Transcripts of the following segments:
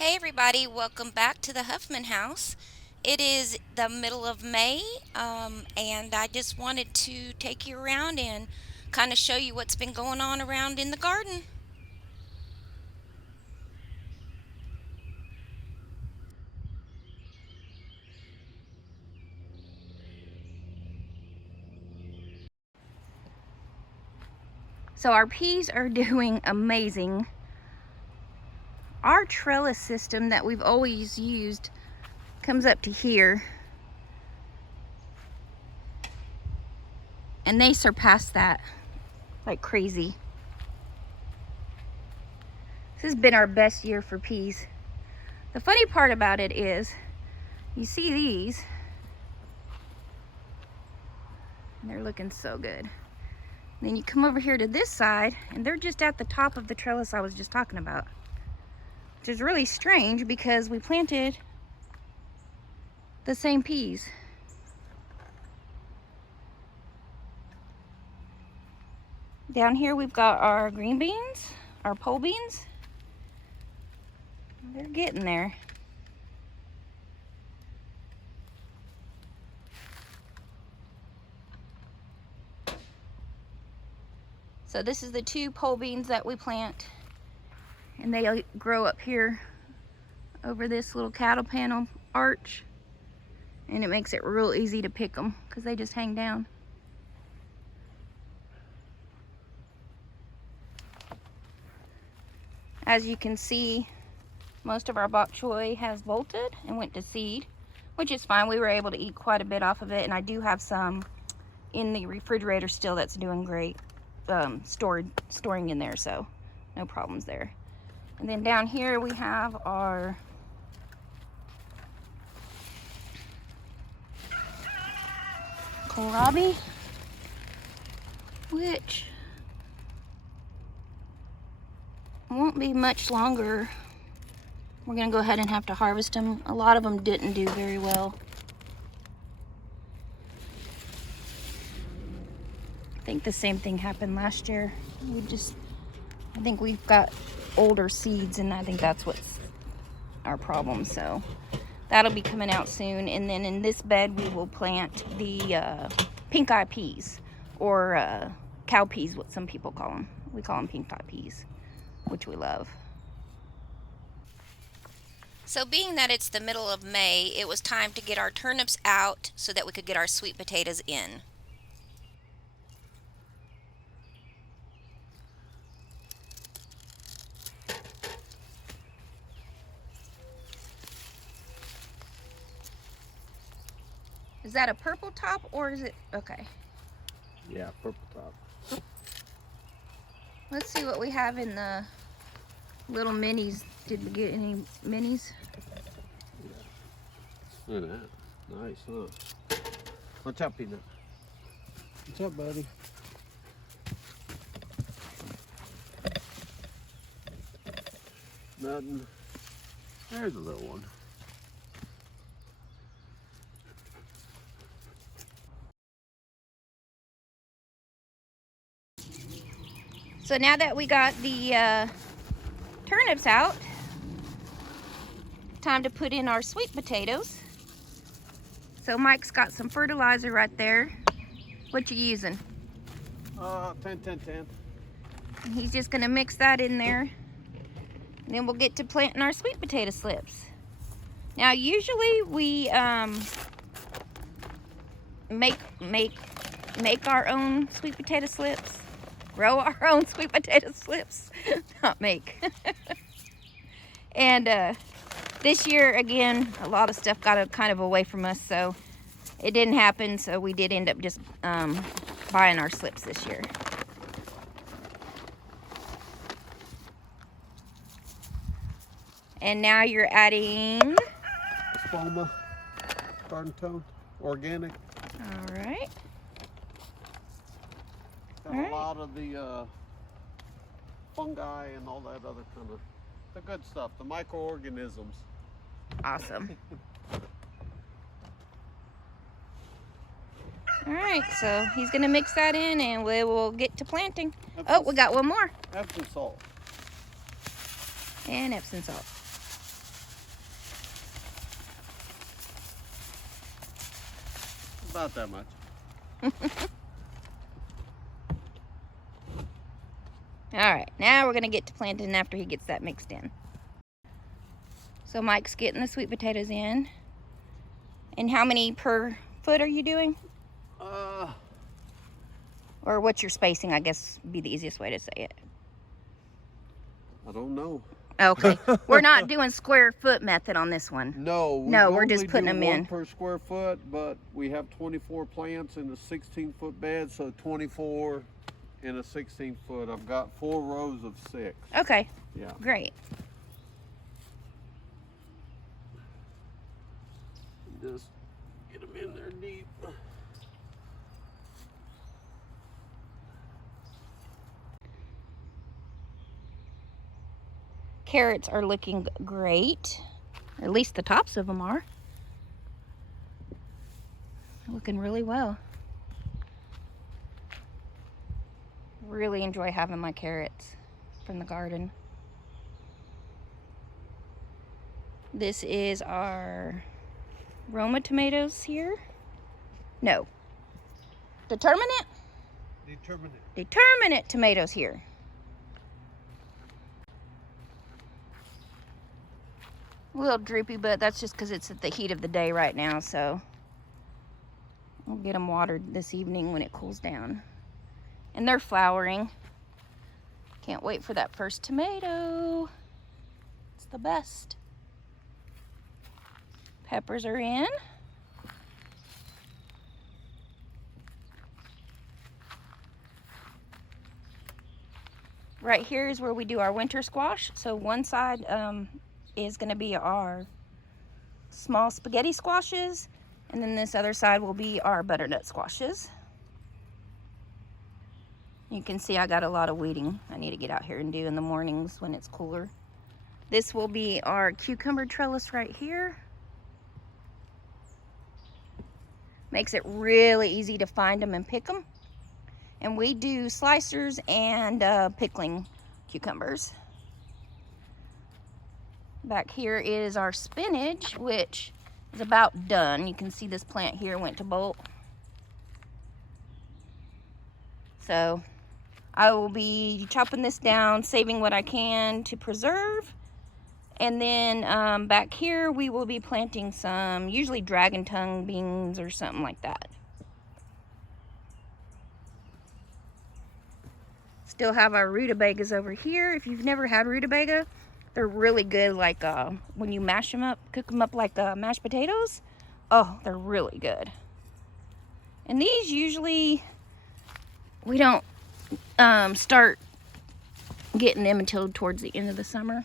Hey everybody, welcome back to the Huffman House. It is the middle of May, and I just wanted to take you around and kind of show you what's been going on around in the garden. So our peas are doing amazing. Our trellis system that we've always used comes up to here, and they surpassed that like crazy. This has been our best year for peas. The funny part about it is, you see these, and they're looking so good. Then you come over here to this side, and they're just at the top of the trellis I was just talking about, which is really strange because we planted the same peas. Down here we've got our green beans, our pole beans. They're getting there. So this is the two pole beans that we plant, and they grow up here over this little cattle panel arch, and it makes it real easy to pick them because they just hang down. As you can see, most of our bok choy has bolted and went to seed, which is fine. We were able to eat quite a bit off of it, and I do have some in the refrigerator still that's doing great, storing in there, so no problems there. And then down here we have our kohlrabi, which won't be much longer. We're gonna go ahead and have to harvest them. A lot of them didn't do very well. I think the same thing happened last year. I think we've got older seeds, and I think that's what's our problem. So that'll be coming out soon. And then in this bed we will plant the pink eye peas, or cow peas, what some people call them. We call them pink eye peas, which we love. So being that it's the middle of May, it was time to get our turnips out so that we could get our sweet potatoes in. Is that a purple top, or is it okay? Yeah, purple top. Let's see what we have in the little minis. Did we get any minis? Yeah. Look at that. Nice, huh? What's up, Peanut? What's up, buddy? Nothing. There's a little one. So now that we got the turnips out, time to put in our sweet potatoes. So Mike's got some fertilizer right there. What you using? 10. And he's just gonna mix that in there. And then we'll get to planting our sweet potato slips. Now usually we make our own sweet potato slips. Grow our own sweet potato slips. Not make. And this year, again, a lot of stuff got kind of away from us, so it didn't happen. So we did end up just buying our slips this year. And now you're adding Spoma, garden tone, organic. All right. Got a lot of the fungi and all that other kind of the good stuff, the microorganisms. Awesome. All right, so he's gonna mix that in, and we will get to planting. Oh, we got one more. Epsom salt. And Epsom salt. About that much. All right, now we're gonna get to planting after he gets that mixed in. So Mike's getting the sweet potatoes in. And how many per foot are you doing? Or what's your spacing, I guess would be the easiest way to say it. I don't know. Okay, we're not doing square foot method on this one. No, we're just putting them in. 1 per square foot, but we have 24 plants in a 16-foot bed, so 24 in a 16-foot. I've got 4 rows of 6. Okay, yeah, great. Just get them in there deep. Carrots are looking great, or at least the tops of them are. Looking really well. Really enjoy having my carrots from the garden. This is our Roma tomatoes here. No. Determinate tomatoes here. A little droopy, but that's just because it's at the heat of the day right now, so we'll get them watered this evening when it cools down. And they're flowering. Can't wait for that first tomato. It's the best. Peppers are in. Right here is where we do our winter squash. So one side is going to be our small spaghetti squashes, and then this other side will be our butternut squashes. You can see I got a lot of weeding I need to get out here and do in the mornings when it's cooler. This will be our cucumber trellis right here. Makes it really easy to find them and pick them. And we do slicers and pickling cucumbers. Back here is our spinach, which is about done. You can see this plant here went to bolt. So I will be chopping this down, saving what I can to preserve. And then back here we will be planting some, usually dragon tongue beans or something like that. Still have our rutabagas over here. If you've never had rutabaga, they're really good, like when you mash them up, cook them up like mashed potatoes. Oh, they're really good. And these usually, we don't start getting them until towards the end of the summer.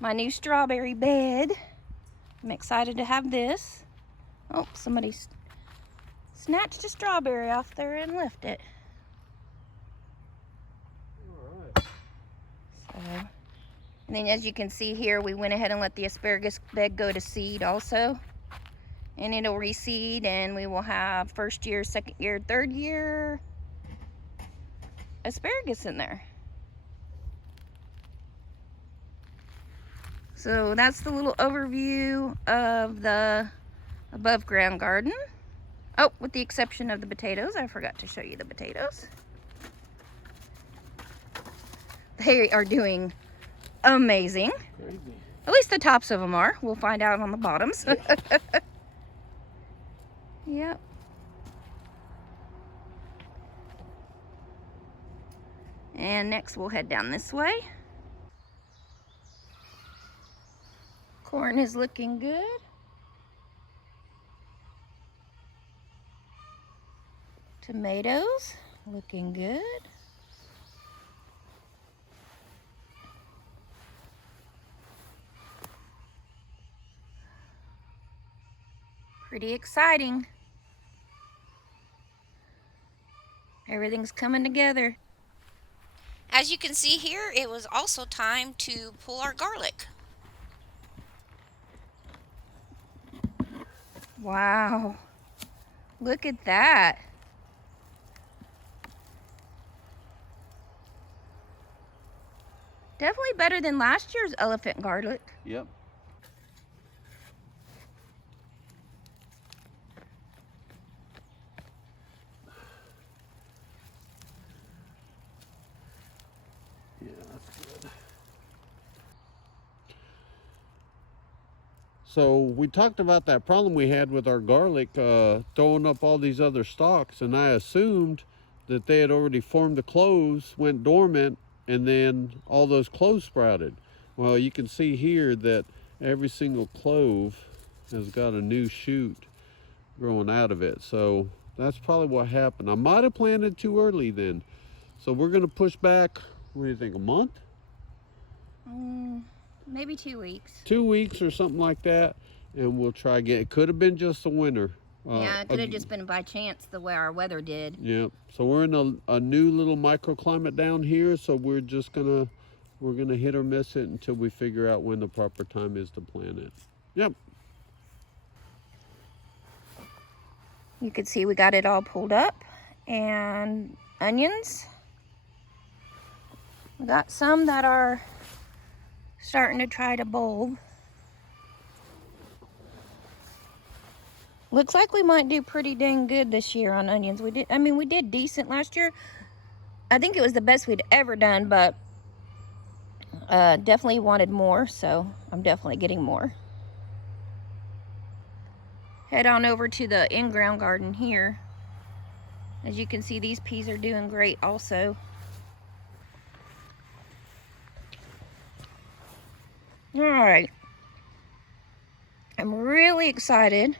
My new strawberry bed. I'm excited to have this. Oh, somebody snatched a strawberry off there and left it. And then as you can see here, we went ahead and let the asparagus bed go to seed also. And it'll reseed, and we will have first year, second year, third year asparagus in there. So that's the little overview of the above ground garden. Oh, with the exception of the potatoes. I forgot to show you the potatoes. They are doing amazing. Crazy. At least the tops of them are. We'll find out on the bottoms. Yep. And next we'll head down this way. Corn is looking good. Tomatoes looking good. Pretty exciting. Everything's coming together. As you can see here, it was also time to pull our garlic. Wow, look at that. Definitely better than last year's elephant garlic. Yep. So we talked about that problem we had with our garlic throwing up all these other stalks, and I assumed that they had already formed the cloves, went dormant, and then all those cloves sprouted. Well, you can see here that every single clove has got a new shoot growing out of it. So that's probably what happened. I might have planted too early then. So we're gonna push back, what do you think, a month? Maybe 2 weeks. 2 weeks or something like that, and we'll try again. It could have been just the winter. Yeah, it could have just been by chance the way our weather did. Yep. So we're in a new little microclimate down here, so we're gonna hit or miss it until we figure out when the proper time is to plant it. Yep. You can see we got it all pulled up, and onions. We got some that are starting to try to bulb. Looks like we might do pretty dang good this year on onions. We did decent last year. I think it was the best we'd ever done, but definitely wanted more, so I'm definitely getting more. Head on over to the in-ground garden here. As you can see, these peas are doing great also. All right. I'm really excited.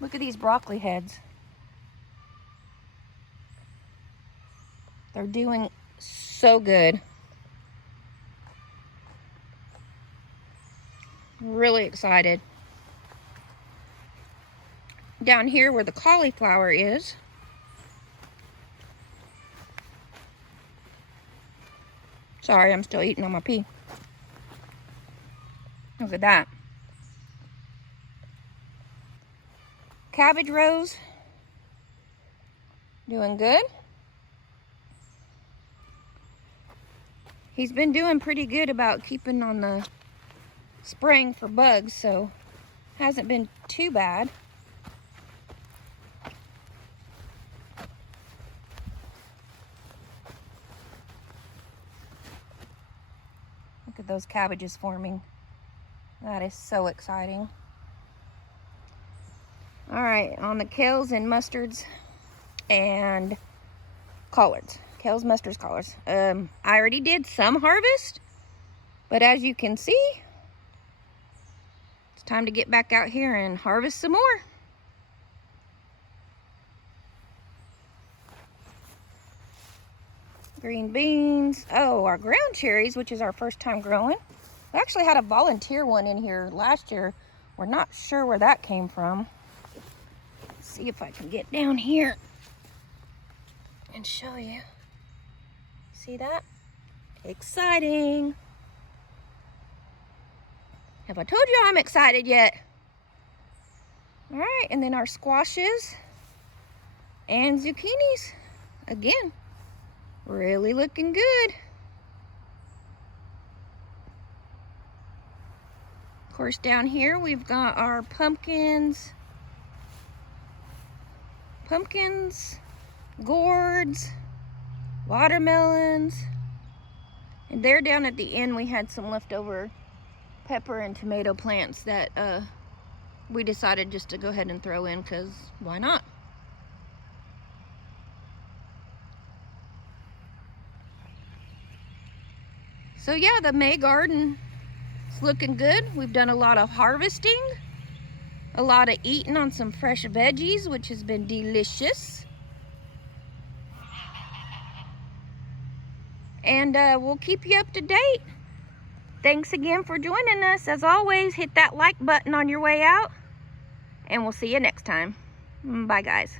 Look at these broccoli heads. They're doing so good. Really excited. Down here where the cauliflower is, sorry, I'm still eating on my pea. Look at that. Cabbage rows, doing good. He's been doing pretty good about keeping on the spraying for bugs, so hasn't been too bad. Look at those cabbages forming. That is so exciting. All right, on the kales and mustards and collards. Kales, mustards, collards. I already did some harvest, but as you can see, it's time to get back out here and harvest some more. Green beans. Oh, our ground cherries, which is our first time growing. We actually had a volunteer one in here last year. We're not sure where that came from. Let's see if I can get down here and show you. See that? Exciting. Have I told you I'm excited yet? All right, and then our squashes and zucchinis. Again, really looking good. Of course, down here we've got our pumpkins, gourds, watermelons, and there down at the end we had some leftover pepper and tomato plants that we decided just to go ahead and throw in, because why not? So yeah, the May garden is looking good. We've done a lot of harvesting, a lot of eating on some fresh veggies, which has been delicious. And we'll keep you up to date. Thanks again for joining us. As always, hit that like button on your way out, and we'll see you next time. Bye, guys.